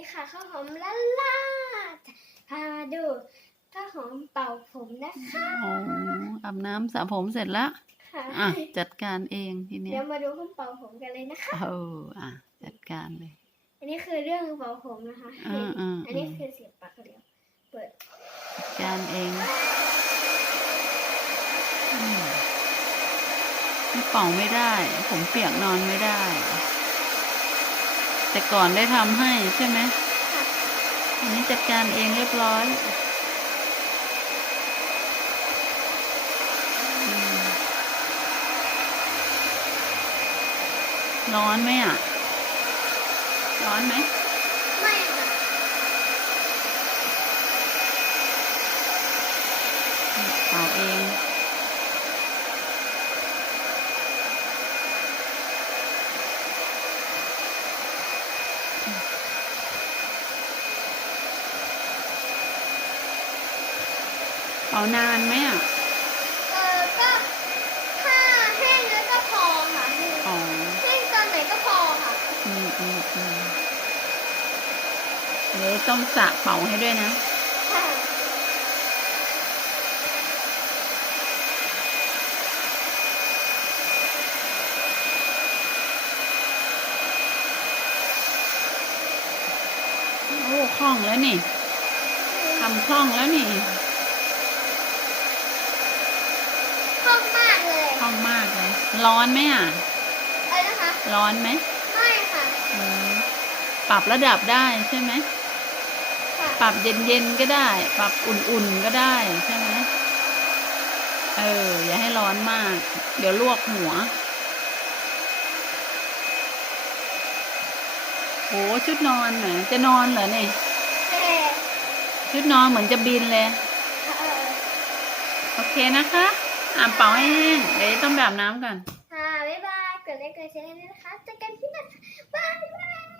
ดีค่ะข้าวหอมละลาพามาดูข้าวหอมเป่าผมนะคะโอ้อาบน้ำสระผมเสร็จแล้วค่ะอะจัดการเองทีเนี้เดี๋ยยวมาดูข้าวเป่าผมกันเลยนะคะเอออะจัดการเลย อันนี้คือเรื่องเป่าผมนะคะอ่าอ่าอันนี้คือเสียบปากเดียวเปิดจัดการเองอืมนี่เป่าไม่ได้ ผมเปียกนอนไม่ได้ แต่ก่อนได้ทำให้ใช่ไหมอันนี้จัดการเองเรียบร้อยร้อนไหมอะ ร้อนไหม ไม่เป่าเอง เป่านานไหมอะ เออก็ถ้าแห้งแล้วก็พอค่ะอ๋อแห้งตอนไหนก็พอค่ะ อืมอืมอืมเดี๋ยวต้องสระเป่าให้ด้วยนะค่ะโอ้คล่องแล้วนี่ทำคล่องแล้วนี่ คล่องมากเลย คล่องมากเลย ร้อนไหมอะ อะไรนะคะ ร้อนไหมไม่ค่ะ อืมปรับระดับได้ใช่ไหม ค่ะ ปรับเย็นๆก็ได้ ปรับอุ่นๆก็ได้ใช่ไหมเออ อย่าให้ร้อนมาก เดี๋ยวลวกหัวโหชุดนอนเหรอจะนอนเหรอเนี่ย เอ่อชุดนอนเหมือนจะบินเลย เอ่อโอเคนะคะ อ่าเป่าให้แห้งเดี๋ยวต้องแบบน้ำก่อน ค่ะ บ๊ายบาย กดไลค์กดแชร์ด้วยนะคะเจอกันที่หน้าบ๊ายบาย